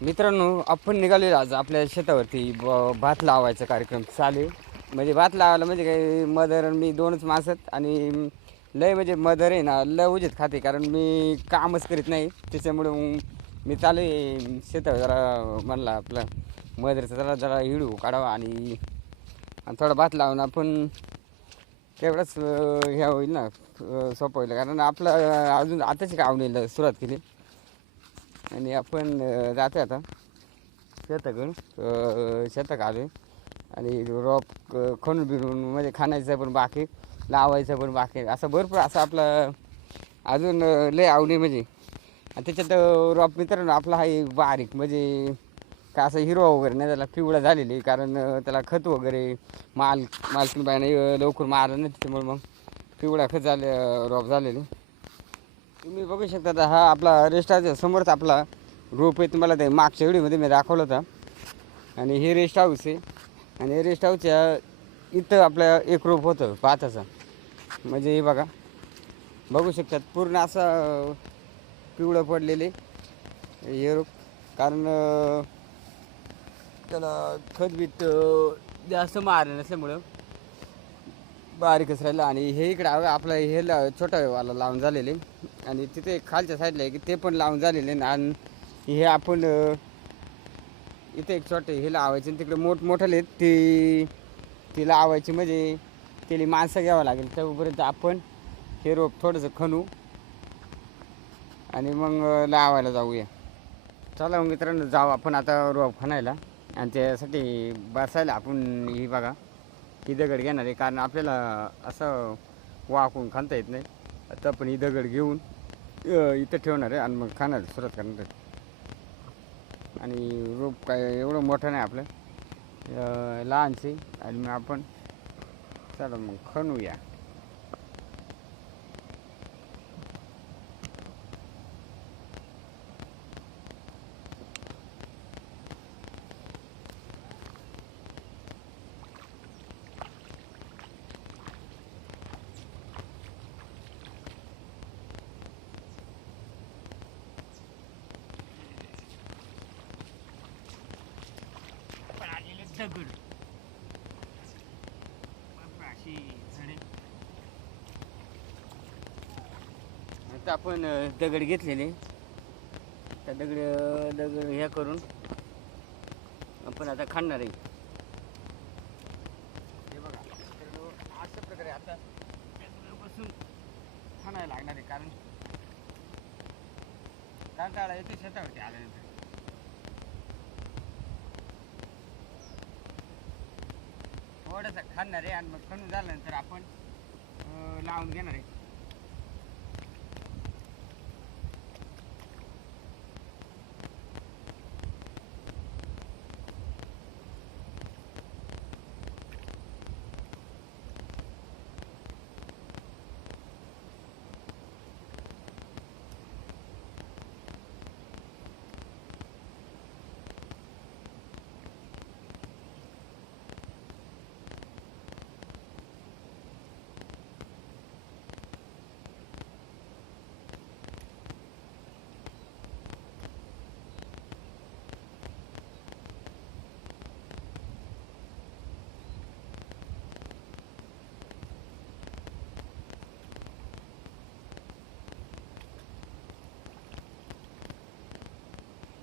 मित्रांनो आपण निघालेलो आज आपल्या शेतावरती ब- भात लावायचा कार्यक्रम चालू म्हणजे भात लावायला म्हणजे काही मदर आणि मी दोनच मासत आणि लय म्हणजे मदर आहे ना लय उजेत खाते कारण मी कामच करीत नाही. त्याच्यामुळे मी चालू आहे शेतावर जरा म्हणला आपलं मदरचं जरा जरा हिडू काढावा आणि आणि थोडा भात लावून आपण तेवढंच हे होईल ना सोपं होईल. कारण आपलं अजून अजून आताच नाही सुरुवात केली. आणि आपण जातो आता शेताकडून. अं, शेतात आलो आणि रोप खणून बिरून म्हणजे खाण्याचं पण बाकी लावायचं पण बाकी. असं भरपूर असं आपलं अजून लय आवडी म्हणजे. आणि त्याच्यात रॉप रोप मित्रांनो आपला हा एक बारीक म्हणजे का असं हिरवा वगैरे नाही त्याला पिवळा झालेली कारण त्याला खत वगैरे माल मालकीन बाईने लवकर मारलं नाही त्याच्यामुळे मग पिवळा खत झाले रॉप झालेली. तुम्ही बघू शकता हा आपला रेस्ट समोरच आपला रोप आहे. तुम्हाला ते मागच्या व्हिडिओमध्ये मी दाखवलं होता. आणि हे रेस्ट हाऊस आहे. आणि हे रेस्ट हाऊसच्या इथं आपलं एक रोप होतं पाताचं म्हणजे हे बघा. बघू शकतात पूर्ण असं पिवळं पडलेले हे रोप कारण त्याला खतबीत जास्त मारलं नसल्यामुळं बारीकच राहिलं आणि हे इकडे आपलं हे ला- वाला लावून झालेले. आणि तिथे खालच्या साईडला आहे की ते पण लावून झालेले आणि हे आपण इथे एक छोटे हे लावायचे आणि तिकडे मोठमोठाले आहेत. ते ती लावायची म्हणजे त्याला माणसं घ्यावं लागेल. त्यापर्यंत आपण हे रोप थोडंसं खणू आणि मग लावायला जाऊया. चला मग मित्रांनो जाऊ आपण आता रोप खणायला. आणि त्यासाठी बसायला आपण ही बघा. ही दगड घेणार आहे. कारण आपल्याला असं वाकून खाणता येत नाही. आता आपण ही दगड घेऊन इथं ठेवणार आहे आणि मग खाणार सुरुवात करणार आहे. आणि रोप काय एवढं मोठं नाही आपलं. लहानसे आणि मग आपण चला मग खणूया. दगड आता आपण दगड घेतलेले. त्या दगड दगड हे करून आपण आता खाणार आहे. हे बघा. तर अशा प्रकारे आता बसून खाणायला लागणार आहे. कारण कांटाळा येते शेतावरती आल्यानंतर थोडंसं खाणार आहे आणि मग खणून झाल्यानंतर आपण लावून घेणार आहे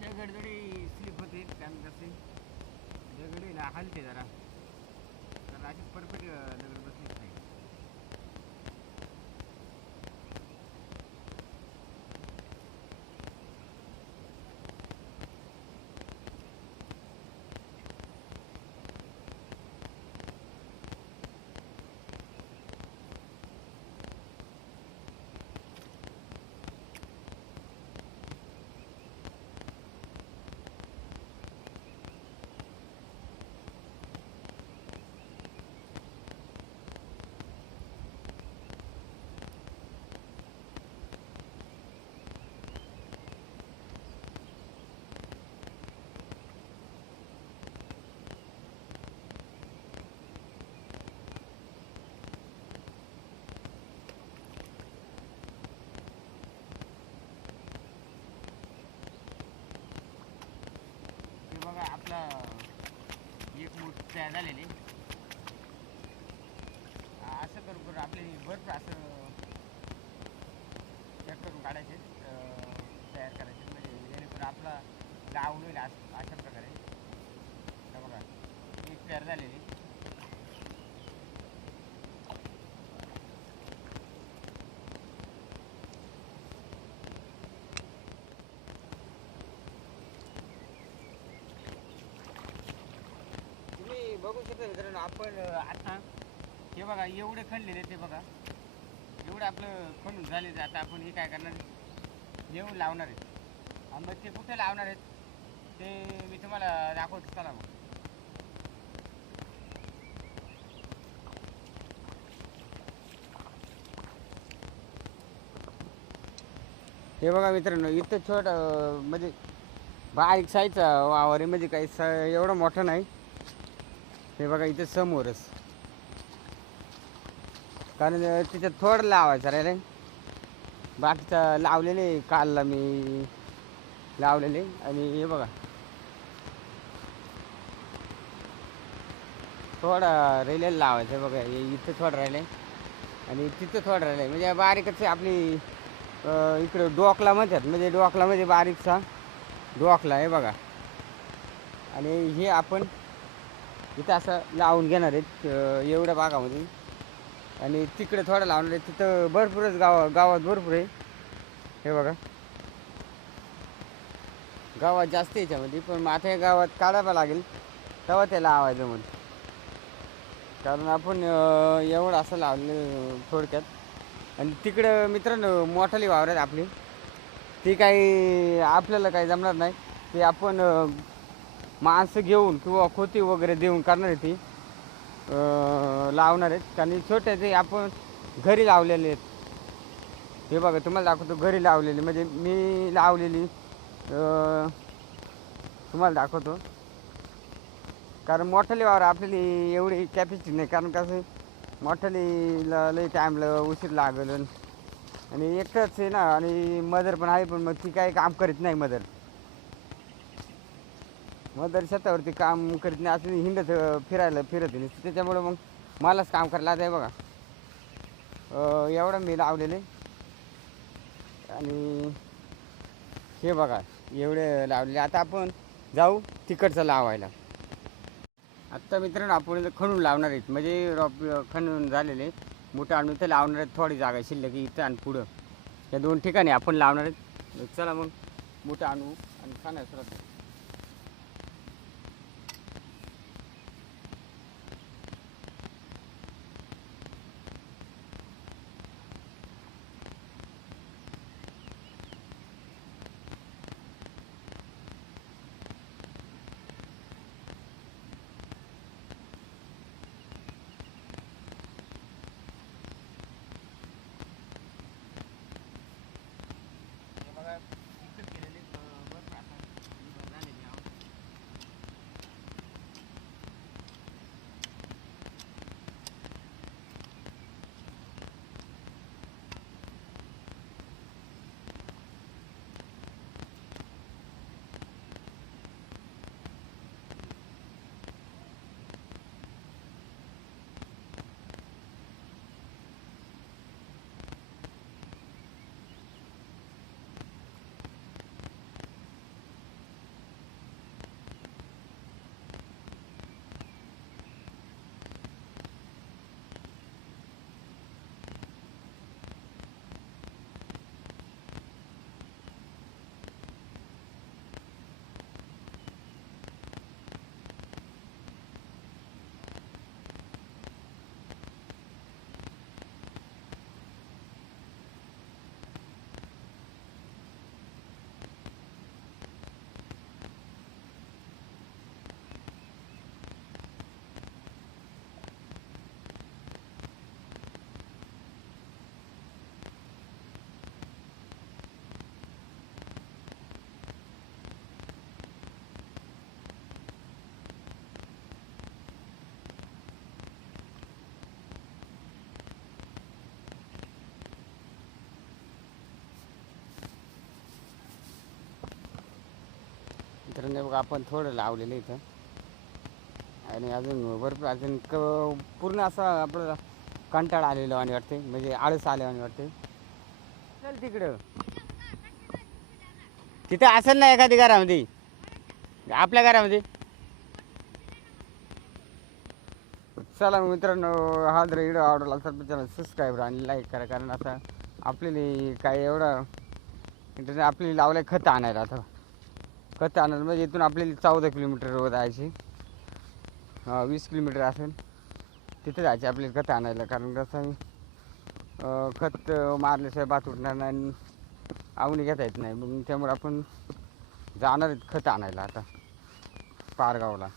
दगड जरी स्लिप होते कारण कसे दगड आहे ना हलते जरा. तर अशी परफेक्ट दगड तयार झालेली. असं करू करू. आपले भरपूर असं चेक करून काढायचे तयार करायचे. म्हणजे जेणेकरून आपला गाव होईल असं अशा प्रकारे. बघा एक तयार झालेली. मित्रांनो आपण आता हे बघा एवढे खणलेले ते बघा. एवढं आपलं खणून झाले आता आपण हे काय करणार नेऊन लावणार आहेत. आणि मग ते कुठे लावणार आहेत? ते मी तुम्हाला दाखवतो. चला मग. हे बघा मित्रांनो इथं छोट म्हणजे बारीक साईजचा वावर आहे. म्हणजे काही स एवढं मोठं नाही. हे बघा इथे समोरच. कारण अं, थोडं लावायचं राहिले बाकीचा लावलेले कालला मी. लावलेले. आणि हे बघा. थोडा रेलेला लावायचं आहे बघा. हे इथं थोडं राहिले आणि तिथं थोडं राहिले म्हणजे बारीकच आहे आपली इकडं डोकला म्हणतात म्हणजे डोकला म्हणजे बारीकसा डोकला आहे बघा. आणि हे आपण इथं असं लावून घेणार आहेत एवढ्या भागामध्ये. आणि तिकडे थोडं लावणार आहे तिथं भरपूरच गाव गावात भरपूर आहे. हे बघा. गावात जास्त याच्यामध्ये पण मग आता या गावात काढावं लागेल तेव्हा ते लावायचं म्हणून. कारण आपण एवढं असं लावलं थोडक्यात. आणि तिकडं मित्रांनो मोठाली वावर आहेत आपली. ती काही आपल्याला काही जमणार नाही. ते आपण माणसं घेऊन किंवा खोती वगैरे देऊन करणार आहे ती लावणार आहेत. कारण छोटे ते आपण घरी लावलेले आहेत. हे बघा तुम्हाला दाखवतो घरी लावलेली. म्हणजे मी लावलेली तुम्हाला दाखवतो. कारण मोठाली वावर आपल्याला एवढी कॅपॅसिटी नाही. कारण कसं मोठालीला लई टाईमला उशीर लागेल. आणि एकटंच आहे ना आणि मदर पण आहे पण मग ती काही काम करीत नाही मदर. मदर शेतावरती काम करीत नाही असं हिंडत फिरायला फिरत नाही त्याच्यामुळं मग मलाच काम करायला आता आहे बघा एवढं मी लावलेले आणि हे बघा एवढे लावलेले. आता आपण जाऊ तिकडचं लावायला. आत्ता मित्रांनो आपण इथं खणून लावणार आहेत. म्हणजे रॉप खणून झालेले मोठं आणून इथं लावणार आहेत. थोडी जागा शिल्लक इथं आणि पुढं. या दोन ठिकाणी आपण लावणार आहेत. चला मग मोठं आणू आणि खाण्यास अजून बघा आपण थोडं लावलेलं इथं. आणि अजून भरपूर अजून क पूर्ण असं आपलं कंटाळा आलेलं आणि वाटते. म्हणजे आळस आले आणि वाटते. चल तिकडं. तिथं असेल ना एखादी घरामध्ये? आपल्या घरामध्ये? चला मित्रांनो हा जर व्हिडिओ आवडला तर चॅनल सबस्क्राईब आणि लाईक करा. कारण आता आपल्याला काय एवढं आपली लावलं खत आणायला आता. खत आणायला म्हणजे इथून आपल्याला चौदा किलोमीटर जायची हां वीस किलोमीटर असेल. तिथे जायचे आपल्याला खत आणायला. कारण कसं आहे, खत मारल्याशिवाय भात उठणार नाही आवणी घेता येत नाही. मग त्यामुळे आपण जाणार आहेत खत आणायला आता पारगावला.